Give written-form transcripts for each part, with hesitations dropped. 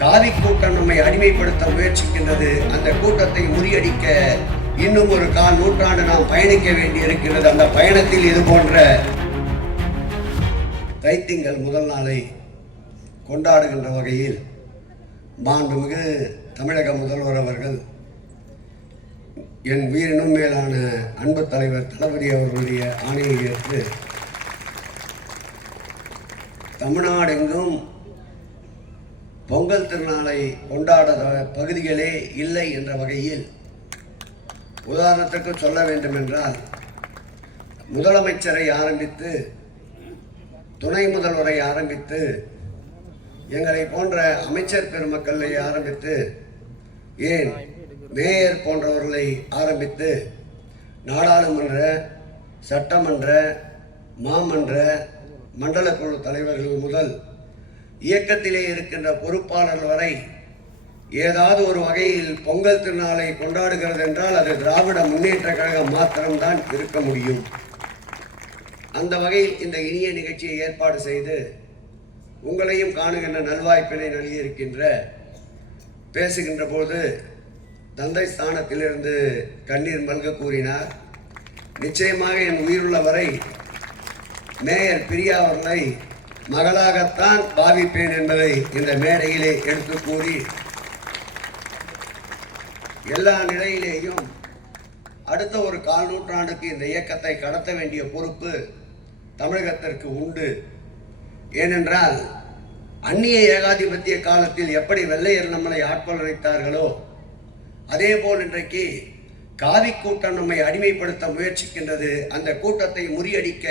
காவி கூட்டம் நம்மை அடிமைப்படுத்த முயற்சிக்கின்றது. அந்த கூட்டத்தை முறியடிக்க இன்னும் ஒரு கால் நூற்றாண்டு நாம் பயணிக்க வேண்டி இருக்கிறது. அந்த பயணத்தில் இது போன்ற தைத்திங்கள் முதல் நாளை கொண்டாடுகின்ற வகையில் மாண்புமிகு தமிழக முதல்வர் அவர்கள் என் உயிரினும் மேலான அன்பு தலைவர் தளபதி அவர்களுடைய ஆணையை ஏற்று தமிழ்நாடெங்கும் பொங்கல் திருநாளை கொண்டாட பகுதிகளே இல்லை என்ற வகையில் உதாரணத்திற்கு சொல்ல வேண்டும் என்றால் முதலமைச்சரை ஆரம்பித்து துணை முதல்வரை ஆரம்பித்து எங்களை போன்ற அமைச்சர் பெருமக்களை ஆரம்பித்து ஏன் மேயர் போன்றவர்களை ஆரம்பித்து நாடாளுமன்ற சட்டமன்ற மாமன்ற மண்டல குழு தலைவர்கள் முதல் இயக்கத்திலே இருக்கின்ற பொறுப்பாளர்கள் வரை ஏதாவது ஒரு வகையில் பொங்கல் திருநாளை கொண்டாடுகிறது என்றால் அது திராவிட முன்னேற்ற கழகம் மாத்திரம்தான் இருக்க முடியும். அந்த வகையில் இந்த இனிய நிகழ்ச்சியை ஏற்பாடு செய்து உங்களையும் காணுகின்ற நல்வாய்ப்பினை நல்கியிருக்கின்ற பேசுகின்ற போது தந்தை ஸ்தானத்திலிருந்து கண்ணீர் மல்க கூறினார். நிச்சயமாக என் உயிருள்ள வரை மேயர் பிரியா அவர்களை மகளாகத்தான் பாவிப்பேன் என்பதை இந்த மேடையிலே எடுத்து கூறி எல்லா நிலையிலேயும் அடுத்த ஒரு கால் நூற்றாண்டுக்கு இந்த இயக்கத்தை கடத்த வேண்டிய பொறுப்பு தமிழகத்திற்கு உண்டு. ஏனென்றால் அந்நிய ஏகாதிபத்திய காலத்தில் எப்படி வெள்ளையர் நம்மளை ஆட்கொள்ள வைத்தார்களோ அதே போல் இன்றைக்கு காவி கூட்டம் நம்மை அடிமைப்படுத்த முயற்சிக்கின்றது. அந்த கூட்டத்தை முறியடிக்க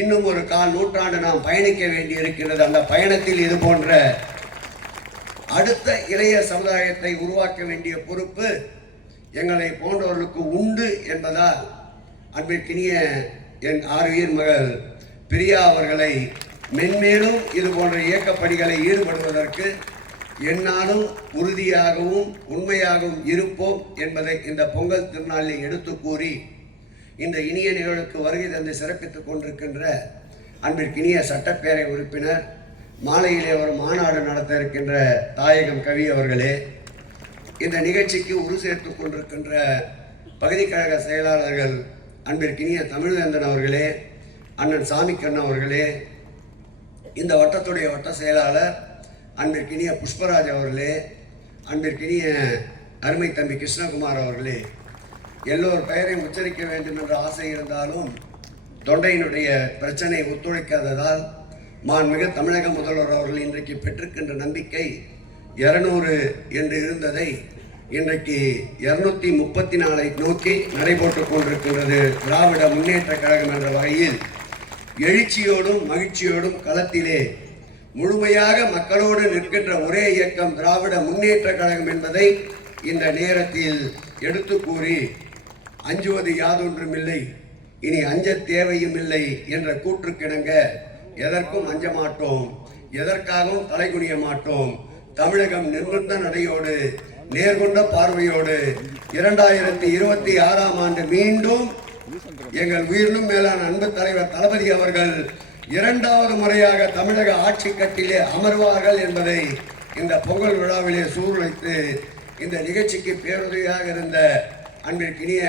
இன்னும் ஒரு கால் நூற்றாண்டு நாம் பயணிக்க வேண்டி இருக்கிறது. அந்த பயணத்தில் இது போன்ற அடுத்த இளைய சமுதாயத்தை உருவாக்க வேண்டிய பொறுப்பு எங்களை போன்றவர்களுக்கு உண்டு என்பதால் அன்பிற்கினிய என் ஆறுயிர் மகள் பிரியா அவர்களை மென்மேலும் இது போன்ற இயக்கப்பணிகளை ஈடுபடுவதற்கு என்னாலும் உறுதியாகவும் உண்மையாகவும் இருப்போம் என்பதை இந்த பொங்கல் திருநாளில் எடுத்து கூறி இந்த இனிய நிகழ்வுக்கு வருகை தந்து சிறப்பித்துக் கொண்டிருக்கின்ற அன்பிற்கினிய சட்டப்பேரவை உறுப்பினர் மாலையிலே ஒரு மாநாடு நடத்த இருக்கின்ற தாயகம் கவி அவர்களே, இந்த நிகழ்ச்சிக்கு உரு சேர்த்து கொண்டிருக்கின்ற பகுதி கழக செயலாளர்கள் அன்பிற்கினிய தமிழ்வேந்தன் அவர்களே, அண்ணன் சாமிக்கண்ணன் அவர்களே, இந்த வட்டத்துடைய வட்ட செயலாளர் அன்பிற்கினிய புஷ்பராஜ் அவர்களே, அன்பிற்கினிய அருமை தம்பி கிருஷ்ணகுமார் அவர்களே, எல்லோர் பெயரையும் உச்சரிக்க வேண்டும் என்ற ஆசை இருந்தாலும் தொண்டையினுடைய பிரச்சனை ஒத்துழைக்காததால் மாண்புமிகு தமிழக முதல்வர் அவர்கள் இன்றைக்கு பெற்றிருக்கின்ற நம்பிக்கை 200 என்று இருந்ததை இன்றைக்கு 234 நோக்கி நடைபோட்டுக் கொண்டிருக்கின்றது. திராவிட முன்னேற்ற கழகம் என்ற வகையில் எழுச்சியோடும் மகிழ்ச்சியோடும் களத்திலே முழுமையாக மக்களோடு நிற்கின்ற ஒரே இயக்கம் திராவிட முன்னேற்ற கழகம் என்பதை இந்த நேரத்தில் எடுத்து கூறி அஞ்சுவது யாதொன்றுமில்லை, இனி அஞ்ச தேவையும் இல்லை என்ற கூற்றுக்கிணங்க எதற்கும் அஞ்ச மாட்டோம், எதற்காகவும் தலைகுனிய மாட்டோம். தமிழகம் நிர்பந்த நடையோடு நேர்கொண்ட பார்வையோடு 2026ஆம் ஆண்டு மீண்டும் எங்கள் உயிரினும் மேலான அன்பு தலைவர் தளபதி அவர்கள் 2வது முறையாக தமிழக ஆட்சி கட்டிலே அமர்வார்கள் என்பதை இந்த பொங்கல் விழாவிலே சூழ்நிலைத்து இந்த நிகழ்ச்சிக்கு பேருதவியாக இருந்த அன்பிற்கினிய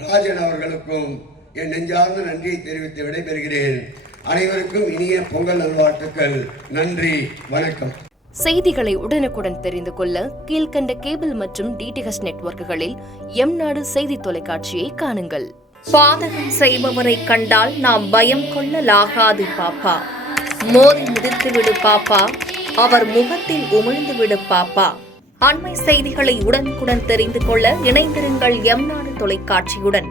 ராஜன் அவர்களுக்கும் என் நெஞ்சார்ந்த நன்றியை தெரிவித்து விடைபெறுகிறேன். அனைவருக்கும் இனிய பொங்கல் நல்வாழ்த்துக்கள். நன்றி, வணக்கம். செய்திகளை உடனுக்குடன் தெரிந்து கொள்ள கீழ்கண்ட கேபிள் மற்றும் டிடிஹெச் நெட்வொர்க்குகளில் எம்நாடு செய்தி தொலைக்காட்சியை காணுங்கள். பாதகம் செய்பவரை கண்டால் நாம் பயம் கொள்ளலாகாது பாப்பா. மோதி மிதித்துவிடு பாப்பா, அவர் முகத்தில் உமிழ்ந்துவிடு பாப்பா. அண்மை செய்திகளை உடனுக்குடன் தெரிந்து கொள்ள இணைந்திருங்கள் எம்நாடு தொலைக்காட்சியுடன்.